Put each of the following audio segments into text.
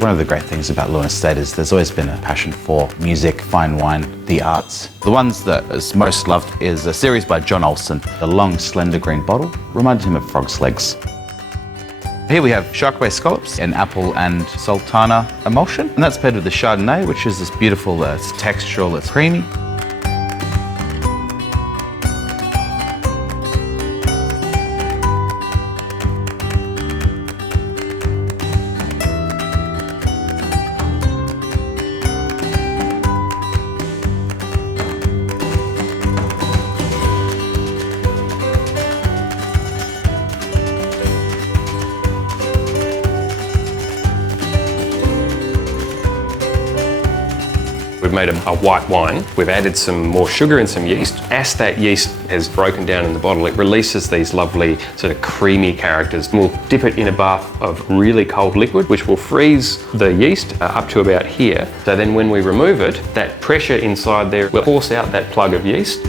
One of the great things about Lewin Estate is there's always been a passion for music, fine wine, the arts. The ones that is most loved is a series by John Olsen. The long, slender green bottle reminded him of frog's legs. Here we have Sharkway scallops, an apple and sultana emulsion, and that's paired with the Chardonnay, which is this beautiful, it's textural, it's creamy. We've made a white wine. We've added some more sugar and some yeast. As that yeast has broken down in the bottle, it releases these lovely sort of creamy characters. We'll dip it in a bath of really cold liquid, which will freeze the yeast up to about here. So then when we remove it, that pressure inside there will force out that plug of yeast.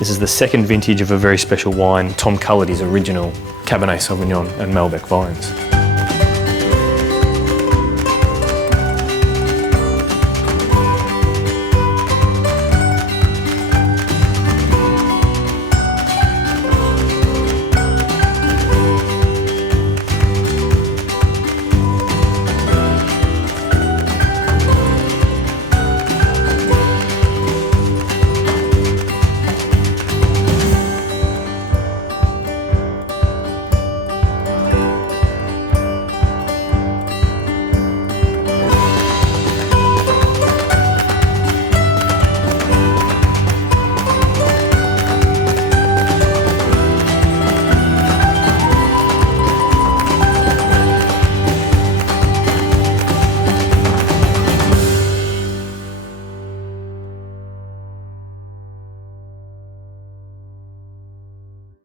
This is the second vintage of a very special wine, Tom Cullity's original Cabernet Sauvignon and Malbec vines.